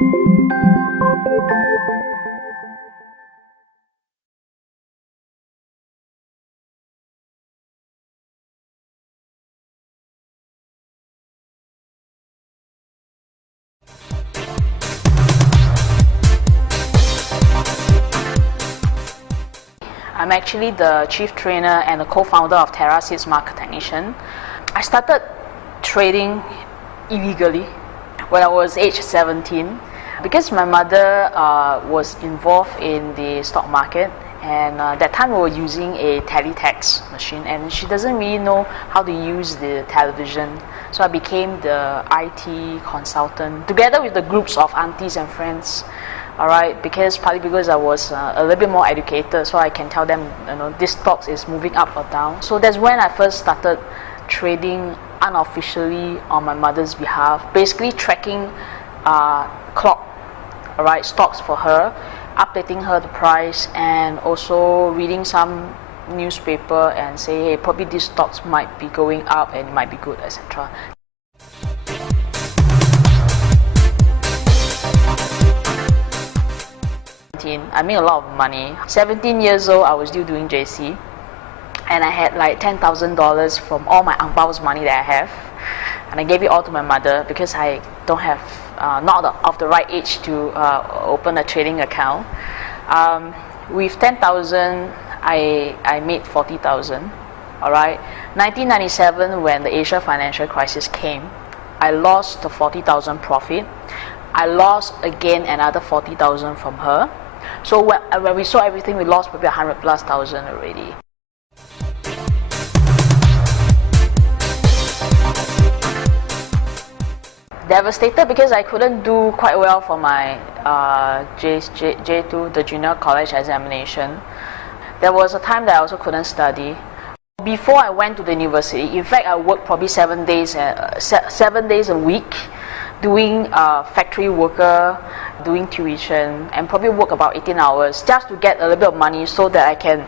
I'm actually the chief trainer and the co-founder of TerraSeeds Market Technician. I started trading illegally when I was age 17 because my mother was involved in the stock market, and that time we were using a teletext machine, and she doesn't really know how to use the television. So I became the IT consultant together with the groups of aunties and friends. Alright, partly because I was a little bit more educated, so I can tell them, this stock is moving up or down. So that's when I first started trading unofficially on my mother's behalf, basically tracking stocks for her, updating her the price, and also reading some newspaper and say, hey, probably these stocks might be going up and it might be good, etc. I made a lot of money. 17 years old, I was still doing JC, and I had like $10,000 from all my ang pao's money that I have, and I gave it all to my mother because I don't have, not of the right age to open a trading account. With 10,000, I made 40,000. All right. 1997, when the Asia financial crisis came, I lost the 40,000 profit. I lost again another 40,000 from her. So when we saw everything, we lost probably 100,000+ already. Devastated because I couldn't do quite well for my J2, the junior college examination. There was a time that I also couldn't study. Before I went to the university, in fact, I worked probably 7 days a week, doing factory worker, doing tuition, and probably work about 18 hours just to get a little bit of money so that I can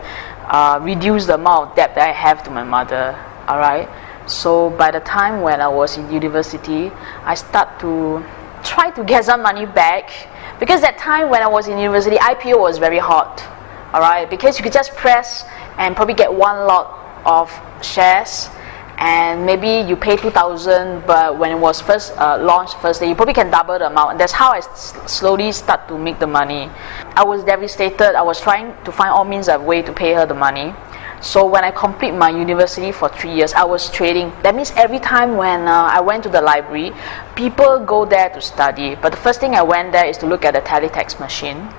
reduce the amount of debt that I have to my mother. Alright, so by the time when I was in university, I start to try to get some money back, because that time when I was in university, IPO was very hot. Alright, because you could just press and probably get one lot of shares, and maybe you pay 2,000, but when it was first launched first day, you probably can double the amount. And that's how I slowly start to make the money. I was devastated. I was trying to find all means of way to pay her the money. So when I complete my university for 3 years, I was trading. That means every time when I went to the library, people go there to study. But the first thing I went there is to look at the teletext machine.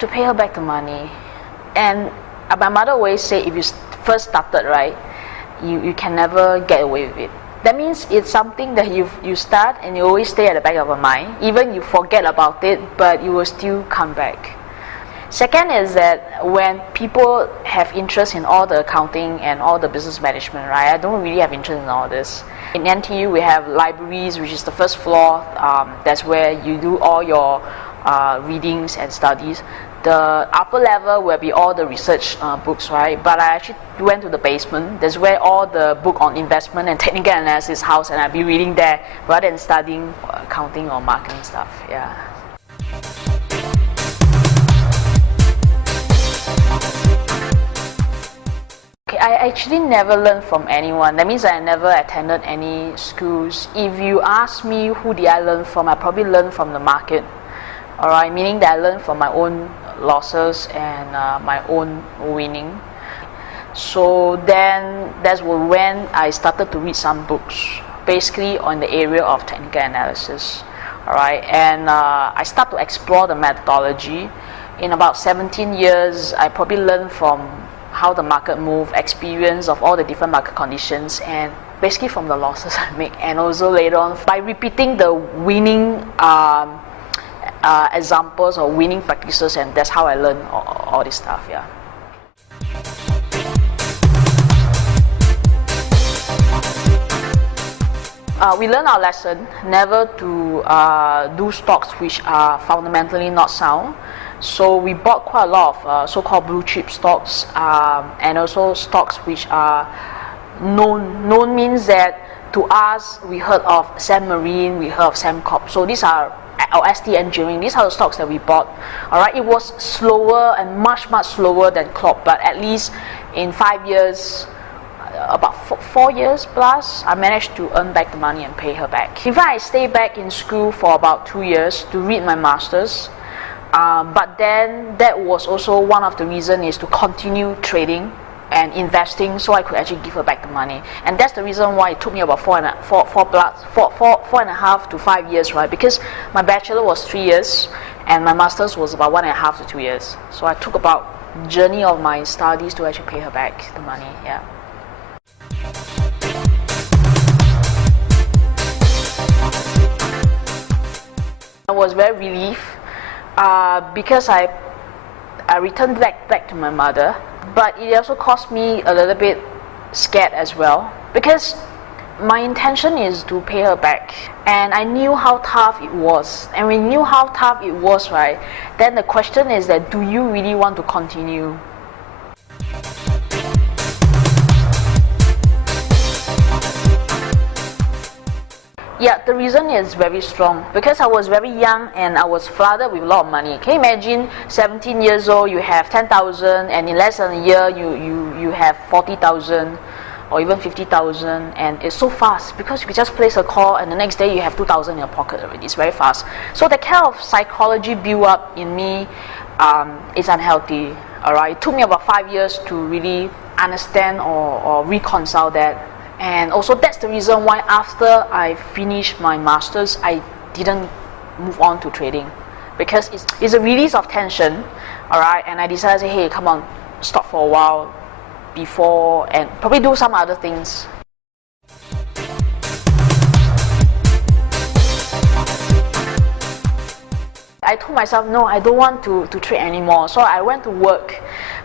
To pay her back the money, and my mother always say, if you first started, right, you can never get away with it. That means it's something that you start and you always stay at the back of your mind. Even you forget about it, but you will still come back. Second is that when people have interest in all the accounting and all the business management, right, I don't really have interest in all this. In NTU, we have libraries, which is the first floor. That's where you do all your readings and studies. The upper level will be all the research books, right? But I actually went to the basement. That's where all the book on investment and technical analysis house, and I'll be reading there rather than studying accounting or marketing stuff. Yeah. Okay, I actually never learned from anyone. That means I never attended any schools. If you ask me who did I learn from, I probably learned from the market. Alright, meaning that I learned from my own losses and my own winning. So then that's when I started to read some books, basically on the area of technical analysis. Alright, and I start to explore the methodology. In about 17 years, I probably learned from how the market moves, experience of all the different market conditions, and basically from the losses I make, and also later on by repeating the winning examples or winning practices, and that's how I learned all this stuff. Yeah. We learned our lesson never to do stocks which are fundamentally not sound. So we bought quite a lot of so-called blue chip stocks, and also stocks which are known. Known means that to us, we heard of Sam Marine, we heard of Samcorp. So these are our ST Engineering. These are the stocks that we bought. All right, it was slower and much slower than Klopp, but at least in 5 years, about 4 years plus, I managed to earn back the money and pay her back. In fact, I stayed back in school for about 2 years to read my master's. But then that was also one of the reasons is to continue trading and investing, so I could actually give her back the money. And that's the reason why it took me about 4.5 to 5 years, right? Because my bachelor was 3 years and my master's was about 1.5 to 2 years. So I took about journey of my studies to actually pay her back the money. Yeah. I was very relieved because I returned back to my mother, but it also caused me a little bit scared as well, because my intention is to pay her back, and I knew how tough it was. And when you knew how tough it was, right, then the question is that, do you really want to continue? Yeah, the reason is very strong, because I was very young and I was flooded with a lot of money. Can you imagine 17 years old, you have 10,000, and in less than a year you have 40,000 or even 50,000, and it's so fast because you just place a call and the next day you have 2,000 in your pocket already. It's very fast. So the kind of psychology build up in me is unhealthy. Alright, it took me about 5 years to really understand or reconcile that. And also that's the reason why after I finished my master's, I didn't move on to trading, because it's a release of tension, alright, and I decided, hey, come on, stop for a while before and probably do some other things. I told myself, no, I don't want to trade anymore, so I went to work.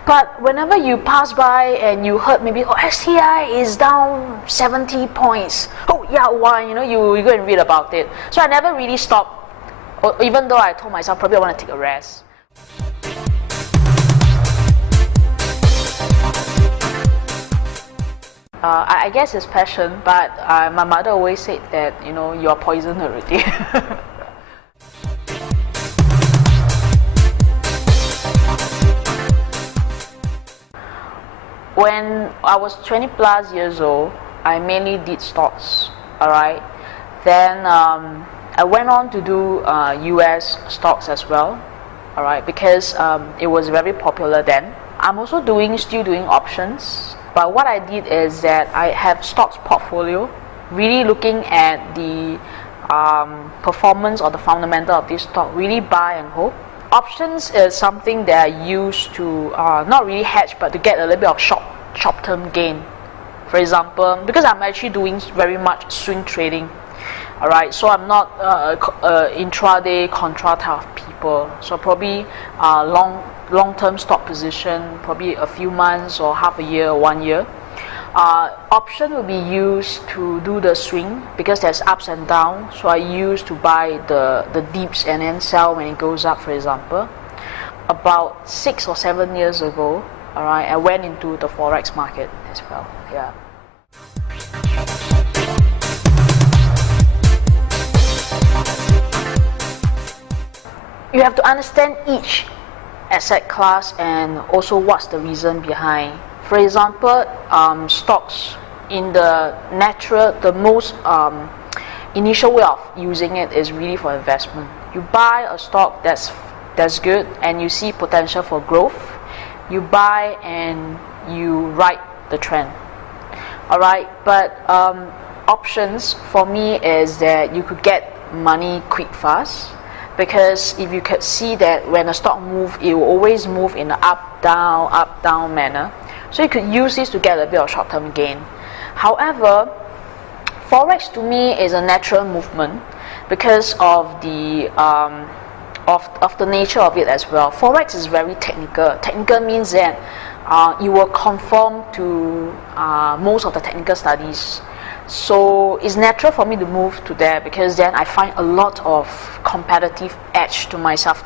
But whenever you pass by and you heard maybe, oh, STI is down 70 points. Oh yeah, why? You know, you go and read about it. So I never really stopped, even though I told myself probably I want to take a rest. I guess it's passion, but my mother always said that, you know, you're poisoned already. When I was 20 plus years old, I mainly did stocks, alright. Then I went on to do US stocks as well, alright, because it was very popular then. I'm also still doing options, but what I did is that I have stocks portfolio, really looking at the performance or the fundamental of this stock, really buy and hold. Options is something that I use to not really hedge, but to get a little bit of short-term gain. For example, because I'm actually doing very much swing trading, alright, so I'm not intraday contra type of people. So probably long-term stock position, probably a few months or half a year or 1 year. Option will be used to do the swing because there's ups and downs. So I used to buy the dips and then sell when it goes up, for example. About 6 or 7 years ago, alright, I went into the forex market as well. Yeah. You have to understand each asset class and also what's the reason behind. For example, stocks, in the most initial way of using it is really for investment. You buy a stock that's good and you see potential for growth. You buy and you ride the trend. Alright, but options for me is that you could get money quick fast, because if you could see that when a stock moves, it will always move in an up down manner. So you could use this to get a bit of short-term gain. However, forex to me is a natural movement because of the of the nature of it as well. Forex is very technical. Technical means that you will conform to most of the technical studies. So it's natural for me to move to there, because then I find a lot of competitive edge to myself.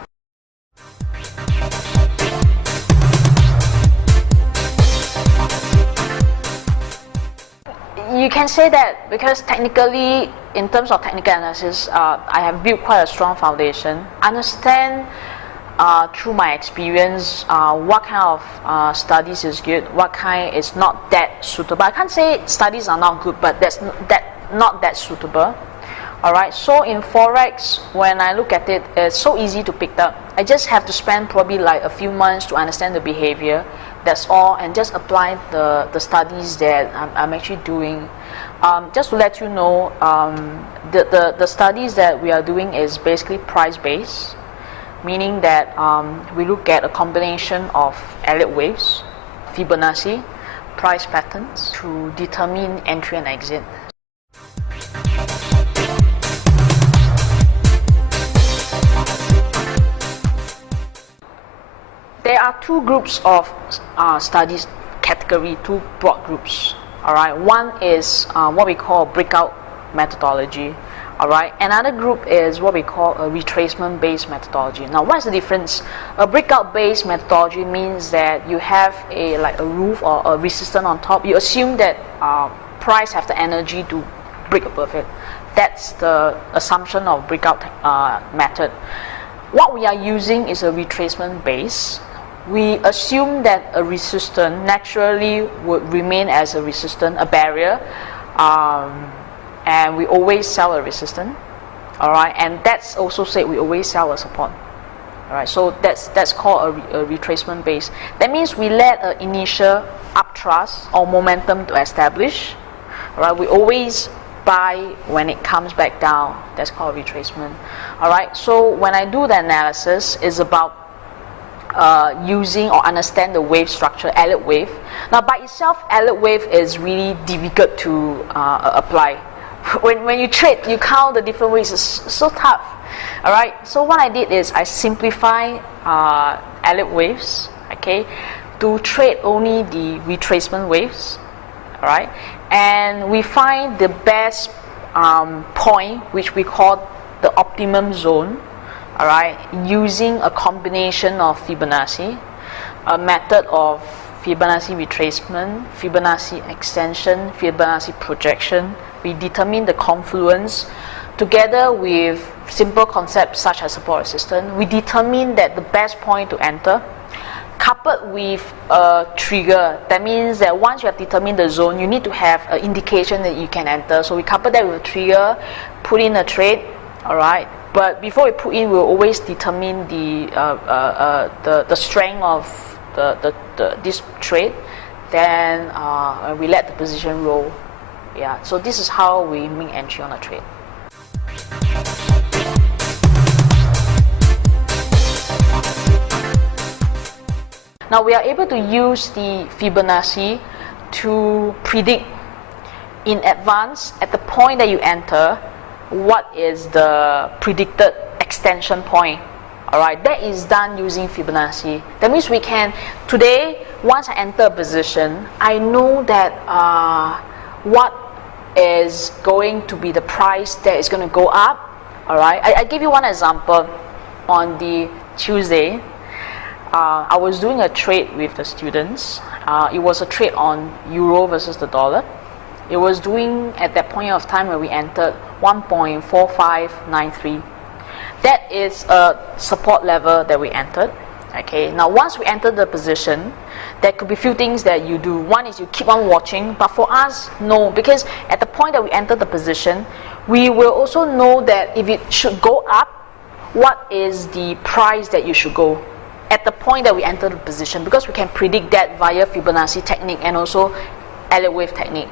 you can say that because technically, in terms of technical analysis, I have built quite a strong foundation. Understand through my experience what kind of studies is good, what kind is not that suitable. I can't say studies are not good, but that's not that suitable. Alright, so in Forex, when I look at it, it's so easy to pick up. I just have to spend probably like a few months to understand the behavior. That's all, and just apply the studies that I'm actually doing. Just to let you know, the studies that we are doing is basically price-based, meaning that we look at a combination of Elliott waves, Fibonacci, price patterns to determine entry and exit. There are two groups of studies category, two broad groups. Alright, one is what we call breakout methodology. Alright, another group is what we call a retracement-based methodology. Now, what's the difference? A breakout-based methodology means that you have like a roof or a resistance on top. You assume that price have the energy to break above it. That's the assumption of breakout method. What we are using is a retracement base. We assume that a resistance naturally would remain as a resistance, a barrier, and we always sell a resistance. Alright, and that's also said we always sell a support. Alright, so that's called a retracement base. That means we let an initial upthrust or momentum to establish. Alright, we always buy when it comes back down. That's called retracement. Alright, so when I do the analysis, it's about using or understand the wave structure, Elliott wave. Now, by itself, Elliott wave is really difficult to apply. When you trade, you count the different waves. It's so tough. All right. So what I did is I simplify Elliott waves, okay, to trade only the retracement waves. All right, and we find the best point, which we call the optimum zone. Alright, using a combination of Fibonacci, a method of Fibonacci retracement, Fibonacci extension, Fibonacci projection. We determine the confluence together with simple concepts such as support resistance. We determine that the best point to enter, coupled with a trigger. That means that once you have determined the zone, you need to have an indication that you can enter. So we couple that with a trigger, put in a trade. Alright. But before we put in, we'll always determine the strength of this trade. Then we let the position roll. Yeah. So this is how we make entry on a trade. Now we are able to use the Fibonacci to predict in advance at the point that you enter what is the predicted extension point. Alright, that is done using Fibonacci. That means we can, today, once I enter a position, I know that what is going to be the price that is going to go up. Alright, I give you one example. On the Tuesday, I was doing a trade with the students. It was a trade on euro versus the dollar. It was doing, at that point of time when we entered, 1.4593. That is a support level that we entered. Okay, now once we enter the position, there could be few things that you do. One is you keep on watching, but for us, no, because at the point that we enter the position, we will also know that if it should go up, what is the price that you should go at the point that we enter the position, because we can predict that via Fibonacci technique and also Elliott wave technique.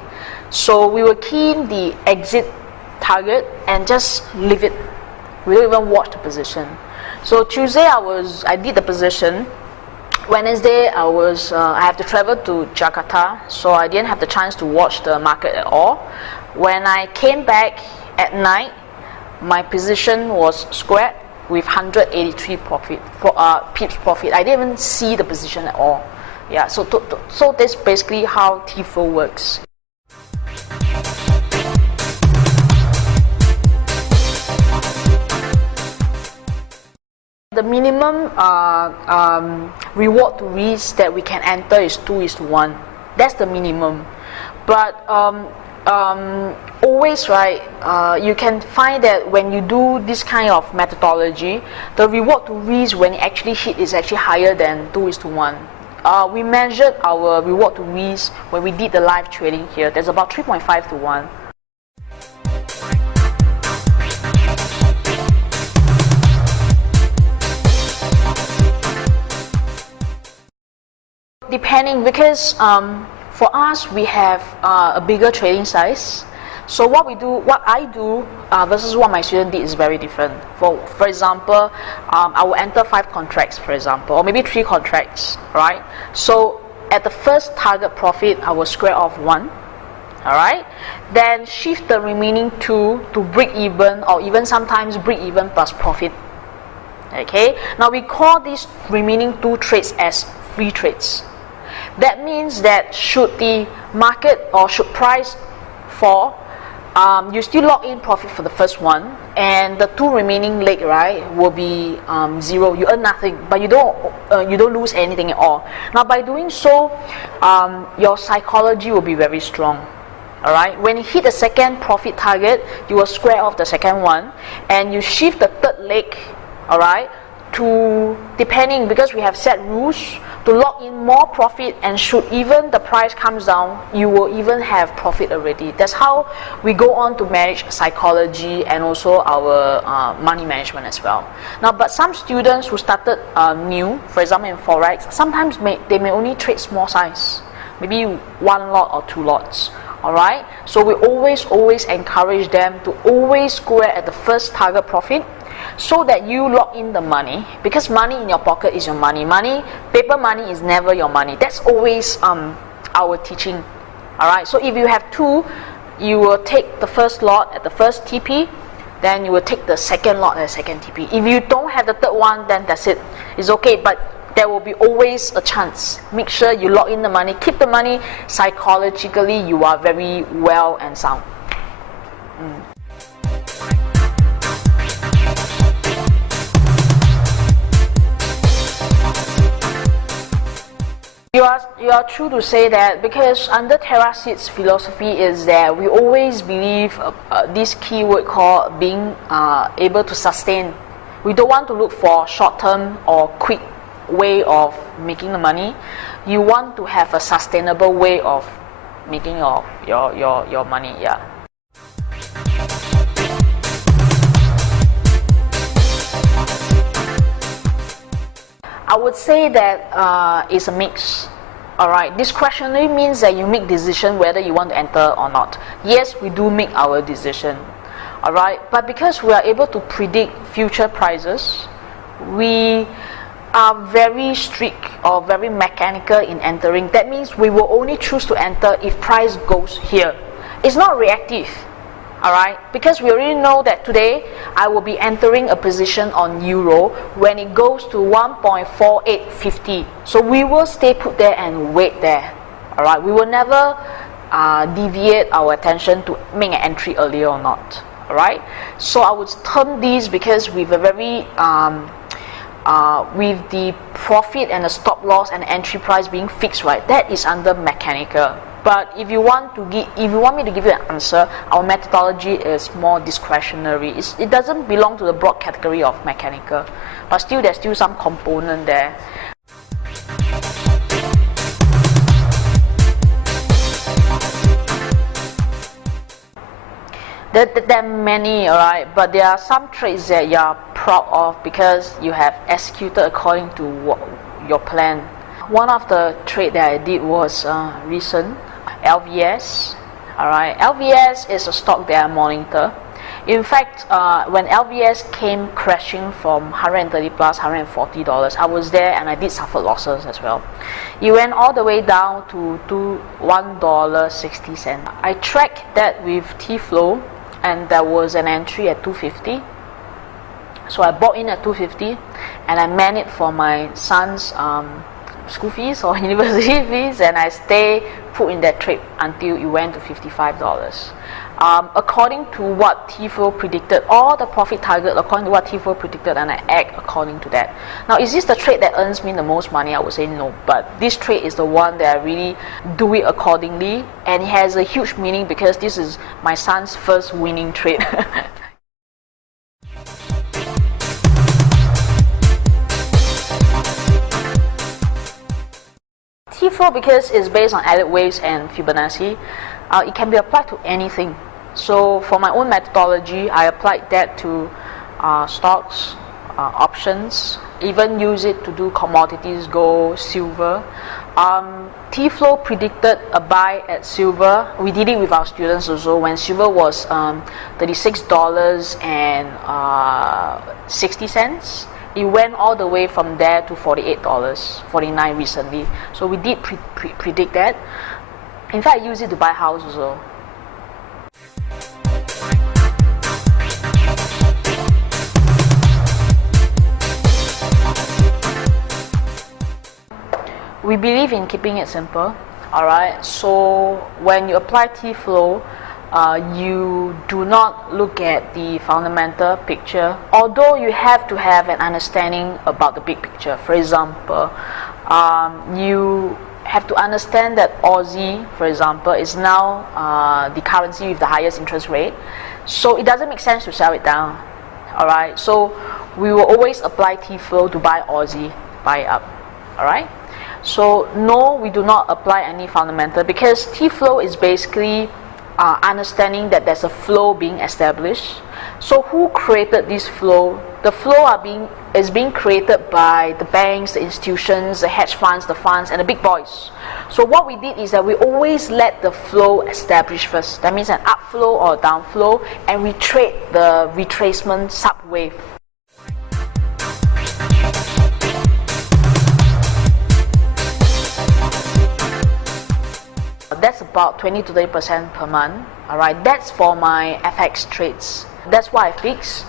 So we will key in the exit target and just leave it. We don't even watch the position. So Tuesday I did the position. Wednesday I have to travel to Jakarta, so I didn't have the chance to watch the market at all. When I came back at night, my position was squared with 183 pips profit. I didn't even see the position at all. Yeah, so that's basically how T-flow works. The minimum reward to risk that we can enter is 2:1. That's the minimum. But always, right, you can find that when you do this kind of methodology, the reward to risk when it actually hit is actually higher than 2:1. We measured our reward to risk when we did the live trading here. There's about 3.5 to 1. Depending, because for us we have a bigger trading size. So what I do versus what my student did is very different. For example, I will enter 5 contracts, for example, or maybe 3 contracts, right? So at the first target profit, I will square off 1, all right? Then shift the remaining 2 to break even, or even sometimes break even plus profit. Okay. Now we call these remaining 2 trades as free trades. That means that should the market or should price fall, you still lock in profit for the first one, and the 2 remaining leg, right, will be 0. You earn nothing, but you don't lose anything at all. Now by doing so, your psychology will be very strong. All right. When you hit the second profit target, you will square off the second one, and you shift the third leg. All right. To depending, because we have set rules to lock in more profit, and should even the price comes down, you will even have profit already. That's how we go on to manage psychology and also our money management as well. Now, but some students who started new, for example in Forex, sometimes they may only trade small size, maybe 1 lot or 2 lots. Alright, so we always encourage them to always square at the first target profit, so that you lock in the money, because money in your pocket is your money. Paper money is never your money. That's always our teaching. Alright, so if you have 2, you will take the first lot at the first TP, then you will take the second lot at the second TP. If you don't have the third one, then that's it. It's okay, but there will be always a chance. Make sure you lock in the money, keep the money. Psychologically, you are very well and sound. You are true to say that, because under TerraSeeds philosophy is that we always believe this keyword called being able to sustain. We don't want to look for short-term or quick way of making the money. You want to have a sustainable way of making your money. Yeah. I would say that it's a mix. Alright, discretionary means that you make decision whether you want to enter or not. Yes, we do make our decision. Alright, but because we are able to predict future prices, we are very strict or very mechanical in entering. That means we will only choose to enter if price goes here. It's not reactive. Alright, because we already know that today I will be entering a position on euro when it goes to 1.4850. So we will stay put there and wait there. Alright, we will never deviate our attention to make an entry earlier or not. Alright, so I would term these, because with a very with the profit and the stop loss and the entry price being fixed, right, that is under mechanical. But if you want me to give you an answer, our methodology is more discretionary. It doesn't belong to the broad category of mechanical, but still there's still some component there. There are many, alright, but there are some trades that you are proud of because you have executed according to your plan. One of the trade that I did was recent. LVS. Alright, LVS is a stock that I monitor. In fact, when LVS came crashing from 130 plus $140, I was there and I did suffer losses as well. It went all the way down to $1.60. I tracked that with T-Flow, and there was an entry at 250. So I bought in at 250, and I man it for my son's school fees or university fees, and I stay put in that trade until it went to $55. According to what T-Flow predicted, all the profit target according to what T-Flow predicted, and I act according to that. Now, is this the trade that earns me the most money? I would say no, but this trade is the one that I really do it accordingly, and it has a huge meaning because this is my son's first winning trade. T-Flow, because it's based on Elliott waves and Fibonacci, it can be applied to anything. So for my own methodology, I applied that to stocks, options, even use it to do commodities, gold, silver. T-Flow predicted a buy at silver. We did it with our students also when silver was $36.60. It went all the way from there to $48, $49 recently. So we did predict that. In fact, I use it to buy house also. We believe in keeping it simple. Alright, so when you apply T-Flow, you do not look at the fundamental picture, although you have to have an understanding about the big picture. For example, you have to understand that Aussie, for example, is now the currency with the highest interest rate, so it doesn't make sense to sell it down. Alright, so we will always apply T-Flow to buy Aussie, buy up. Alright, so no, we do not apply any fundamental, because T-Flow is basically understanding that there's a flow being established. So who created this flow? The flow is being created by the banks, the institutions, the hedge funds, the funds, and the big boys. So what we did is that we always let the flow establish first. That means an upflow or downflow, and we trade the retracement subwave. That's about 20 to 30% per month. Alright, that's for my FX trades. That's what I fix.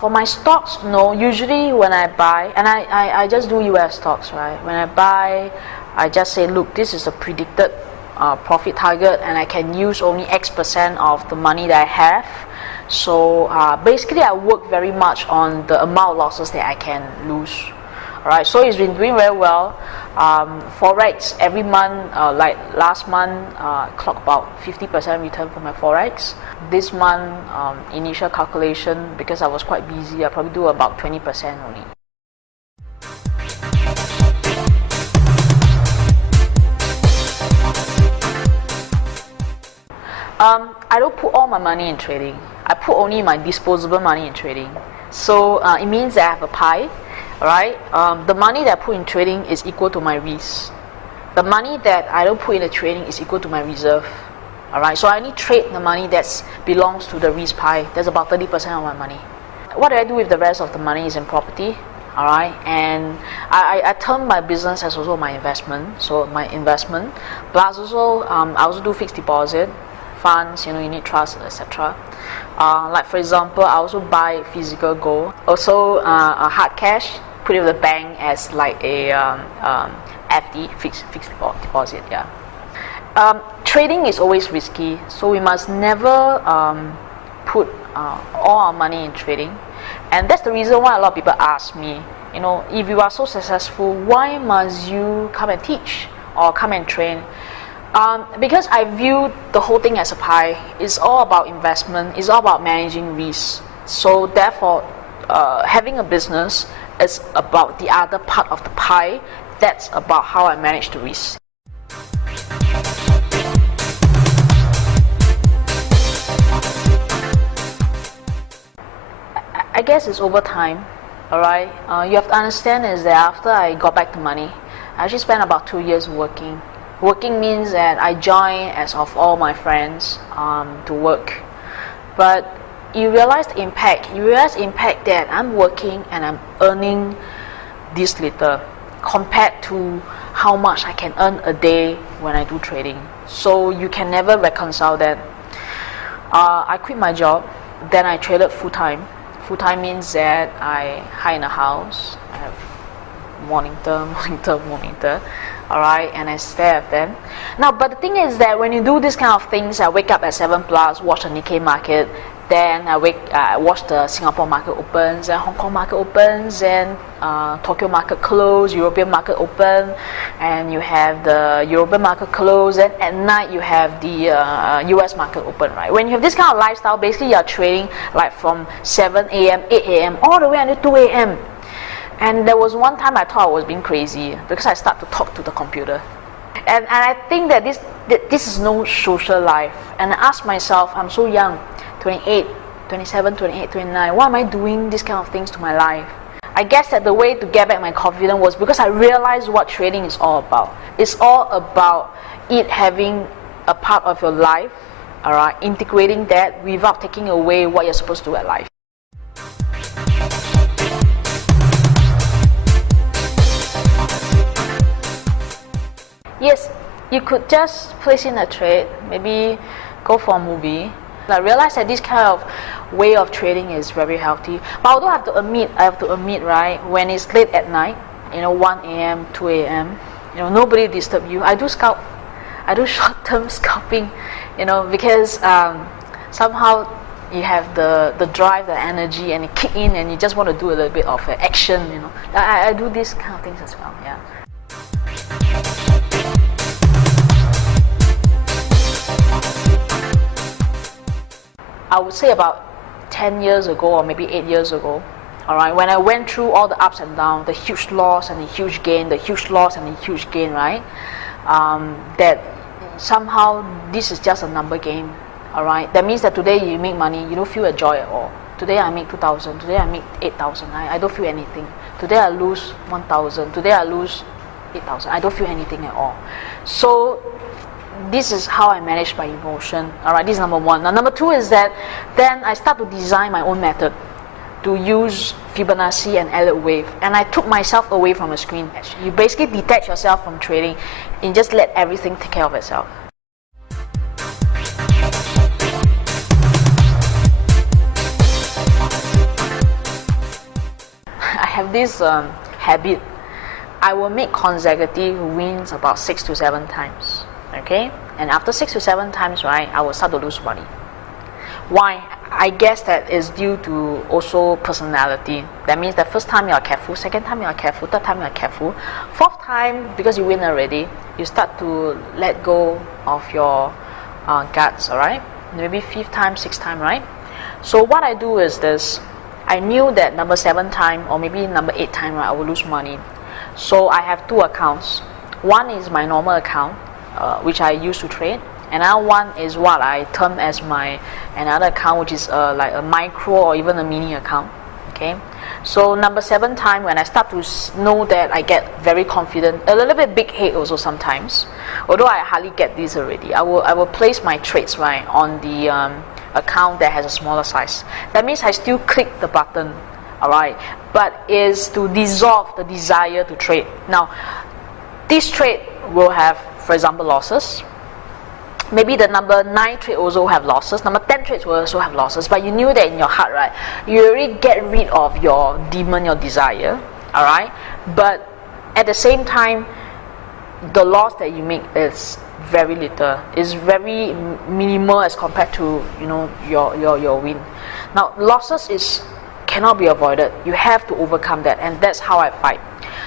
For my stocks, no. Usually when I buy, and I just do US stocks, right? When I buy, I just say, look, this is a predicted profit target, and I can use only X% of the money that I have. So basically, I work very much on the amount of losses that I can lose. Alright, so it's been doing very well. Forex every month, like last month, clocked about 50% return for my Forex. This month, initial calculation, because I was quite busy, I probably do about 20% only. I don't put all my money in trading. I put only my disposable money in trading. So it means that I have a pie. Alright, the money that I put in trading is equal to my risk. The money that I don't put in the trading is equal to my reserve. Alright, so I only trade the money that belongs to the risk pie. That's about 30% of my money. What I do with the rest of the money is in property. Alright, and I term my business as also my investment. So my investment, plus also I also do fixed deposit, funds, unit trust, etc. Like for example, I also buy physical gold, also hard cash, put it in the bank as like a FD, fixed deposit. Yeah. Trading is always risky, so we must never put all our money in trading, and that's the reason why a lot of people ask me, if you are so successful, why must you come and teach or come and train? Because I view the whole thing as a pie. It's all about investment. It's all about managing risks. So therefore, having a business is about the other part of the pie. That's about how I manage the risk. I guess it's over time. Alright, you have to understand is that after I got back the money, I actually spent about 2 years working. Working means that I join as of all my friends to work. But you realize the impact. You realize the impact that I'm working and I'm earning this little compared to how much I can earn a day when I do trading. So you can never reconcile that. I quit my job, then I traded full-time. Full-time means that I hire in a house, I have monitor. All right, and I stare at them. Now, but the thing is that when you do this kind of things, I wake up at 7 plus, watch the Nikkei market, then I watch the Singapore market opens, and Hong Kong market opens, and Tokyo market close, European market open, and you have the European market close, and at night you have the US market open, right? When you have this kind of lifestyle, basically you're trading like from 7 a.m., 8 a.m., all the way until 2 a.m. And there was one time I thought I was being crazy because I started to talk to the computer. And I think that this is no social life. And I asked myself, I'm so young, 28, 27, 28, 29, why am I doing these kind of things to my life? I guess that the way to get back my confidence was because I realized what trading is all about. It's all about it having a part of your life, all right, integrating that without taking away what you're supposed to do at life. Yes, you could just place in a trade, maybe go for a movie. I realized that this kind of way of trading is very healthy. But although I have to admit, right, when it's late at night, 1 a.m., 2 a.m., nobody disturb you. I do scalp. I do short-term scalping, because somehow you have the drive, the energy, and it kick in, and you just want to do a little bit of action, I do these kind of things as well, yeah. I would say about 10 years ago or maybe 8 years ago, all right, when I went through all the ups and downs, the huge loss and the huge gain, the huge loss and the huge gain, right, that somehow this is just a number game, all right. That means that today you make money, you don't feel a joy at all. Today I make 2,000, today I make 8,000, I don't feel anything. Today I lose 1,000, today I lose 8,000, I don't feel anything at all. So this is how I manage my emotion. Alright, this is number one. Now number two is that then I start to design my own method to use Fibonacci and Elliott wave, and I took myself away from the screen. You basically detach yourself from trading and just let everything take care of itself. I have this habit. I will make consecutive wins about 6 to 7 times. Okay, and after 6 to 7 times, right, I will start to lose money. Why? I guess that is due to also personality. That means the first time you are careful, second time you are careful, third time you are careful, fourth time, because you win already, you start to let go of your guts, alright? Maybe fifth time, sixth time, right? So what I do is this. I knew that number 7 time or maybe number 8 time, right, I will lose money. So I have 2 accounts. One is my normal account, which I use to trade. Another one is what I term as my another account, which is like a micro or even a mini account. Okay, so number 7 time, when I start to know that, I get very confident, a little bit big head also sometimes. Although I hardly get this already, I will place my trades right on the account that has a smaller size. That means I still click the button, all right, but is to dissolve the desire to trade. Now, this trade will have, for example, losses. Maybe the number 9 trade also have losses, number 10 trades will also have losses, but you knew that in your heart, right, you already get rid of your demon, your desire, alright, but at the same time, the loss that you make is very little, is very minimal as compared to, your win. Now, losses cannot be avoided. You have to overcome that, and that's how I fight.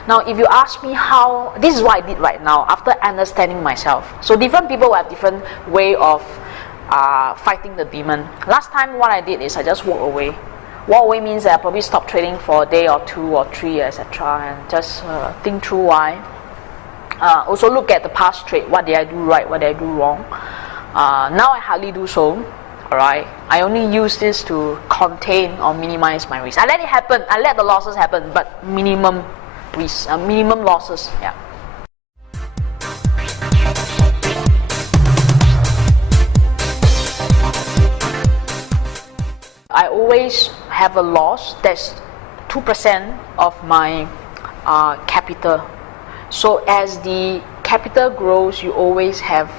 Now, if you ask me how, this is what I did right now after understanding myself. So different people will have different way of fighting the demon. Last time what I did is I just walk away. Walk away means that I probably stop trading for a day or 2 or 3, etc., and just think through why. Also look at the past trade. What did I do right? What did I do wrong? Now I hardly do so. Alright, I only use this to contain or minimize my risk. I let it happen. I let the losses happen, but minimum risk, minimum losses. Yeah. I always have a loss that's 2% of my capital. So as the capital grows, you always have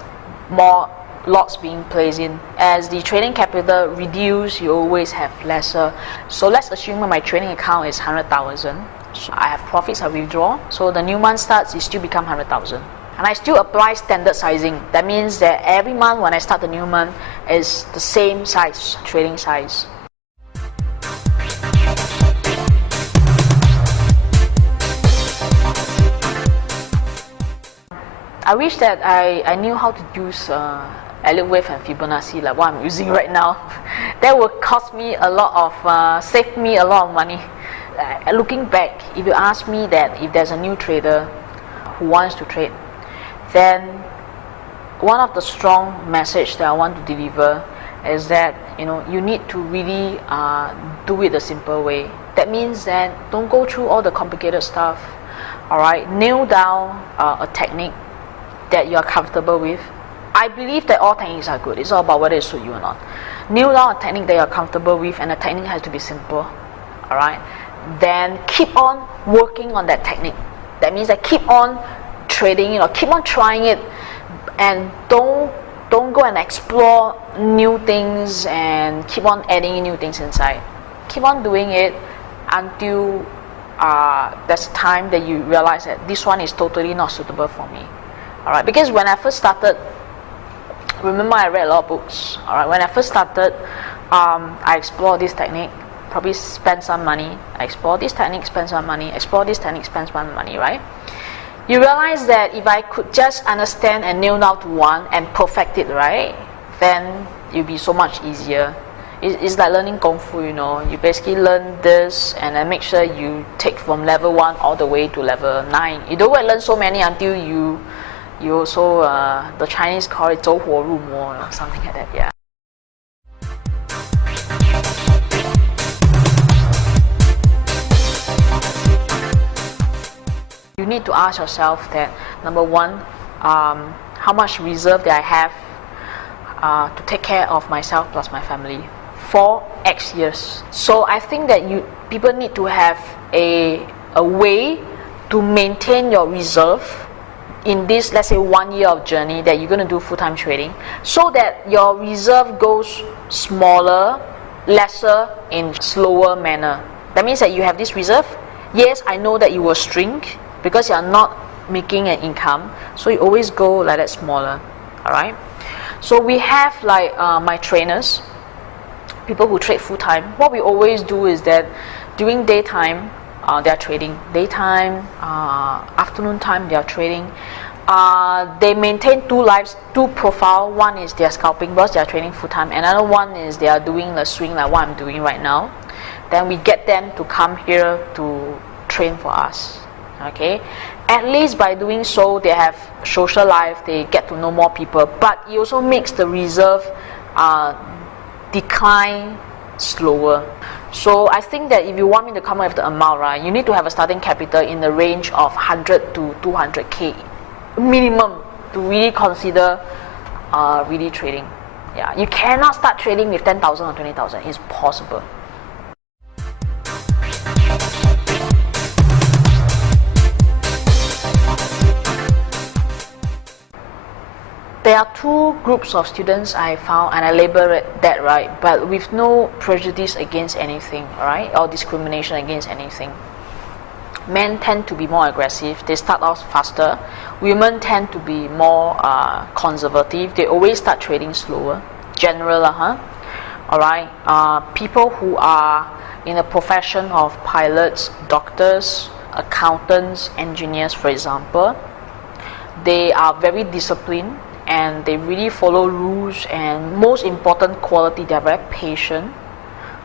more lots being placed in. As the trading capital reduce, you always have lesser. So let's assume my trading account is 100,000. So I have profits, I withdraw. So the new month starts, it still become 100,000. And I still apply standard sizing. That means that every month when I start the new month is the same size, trading size. I wish that I knew how to use Elliott wave and Fibonacci like what I'm using right now. That would cost me a lot of, save me a lot of money. Looking back, if you ask me that if there's a new trader who wants to trade, then one of the strong message that I want to deliver is that you need to really do it the simple way. That means that don't go through all the complicated stuff. Alright, nail down a technique that you are comfortable with. I believe that all techniques are good. It's all about whether it suits you or not. Nail down a technique that you are comfortable with, and the technique has to be simple. Alright, then keep on working on that technique. That means that keep on trading, keep on trying it, and don't go and explore new things and keep on adding new things inside. Keep on doing it until there's time that you realize that this one is totally not suitable for me. Alright, because when I first started, remember I read a lot of books. Alright, when I first started, I explored this technique, probably spend some money. I explore this technique, spend some money. Explore this technique, spend some money, right? You realize that if I could just understand and nail down to one and perfect it, right, then it'll be so much easier. It's like learning Kung Fu, You basically learn this and then make sure you take from level 1 all the way to level 9. You don't learn so many until you also, the Chinese call it 走火入魔, something like that, yeah. You need to ask yourself that, number one, how much reserve that I have to take care of myself plus my family for X years. So I think that people need to have a way to maintain your reserve in this, let's say, 1 year of journey that you're going to do full-time trading, so that your reserve goes smaller, lesser, in slower manner. That means that you have this reserve. Yes, I know that you will shrink because you are not making an income, so you always go like that smaller. Alright, so we have like my trainers, people who trade full-time. What we always do is that during daytime they are trading, daytime, afternoon time they are trading. They maintain two lives, two profiles. One is they are scalping because they are trading full-time, another one is they are doing the swing like what I'm doing right now. Then we get them to come here to train for us. Okay, at least by doing so they have social life, they get to know more people, but it also makes the reserve decline slower. So I think that if you want me to come up with the amount, right, you need to have a starting capital in the range of 100 to 200k minimum to really consider really trading. Yeah, you cannot start trading with 10,000 or 20,000. It's possible. There are two groups of students I found, and I label that, right, but with no prejudice against anything, right, or discrimination against anything. Men tend to be more aggressive, they start off faster. Women tend to be more conservative, they always start trading slower. General, alright. People who are in the profession of pilots, doctors, accountants, engineers, for example, they are very disciplined and they really follow rules, and most important quality, they are very patient,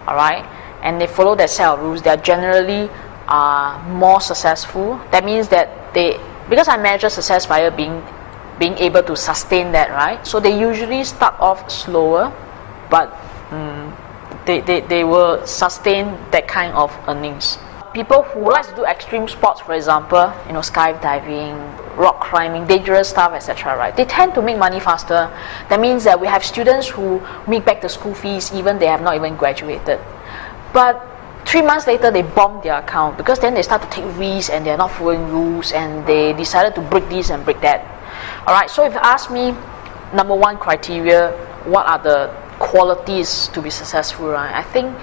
alright, and they follow that set of rules. They are generally more successful. That means that because I measure success via being able to sustain that, right, so they usually start off slower, but they will sustain that kind of earnings. People who like to do extreme sports, for example, skydiving, rock climbing, dangerous stuff, etc., right, they tend to make money faster. That means that we have students who make back the school fees even they have not even graduated, but 3 months later they bomb their account because then they start to take risks and they're not following rules and they decided to break this and break that. Alright, so if you ask me, number one criteria, what are the qualities to be successful, right, I think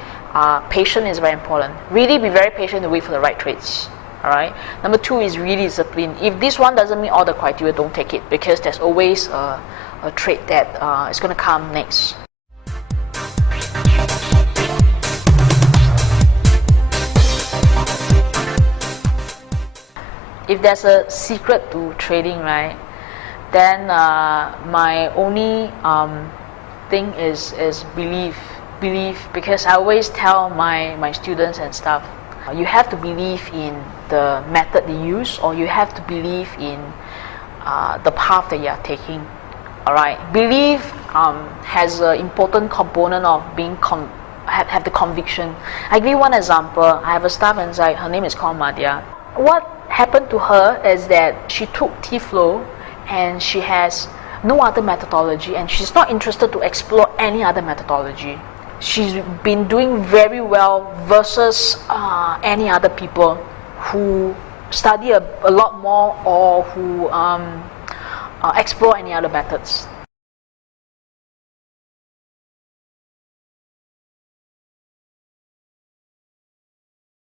Patience is very important. Really be very patient to wait for the right trades. Alright. Number 2 is really discipline. If this one doesn't meet all the criteria, don't take it, because there's always a trade that is going to come next. If there's a secret to trading, right, then my only thing is belief, because I always tell my students and stuff, you have to believe in the method they use, or you have to believe in the path that you are taking. Alright, belief has an important component of being have the conviction. I give you one example. I have a staff inside, her name is called Madhya. What happened to her is that she took T-flow and she has no other methodology, and she's not interested to explore any other methodology. She's been doing very well versus any other people who study a lot more, or who explore any other methods.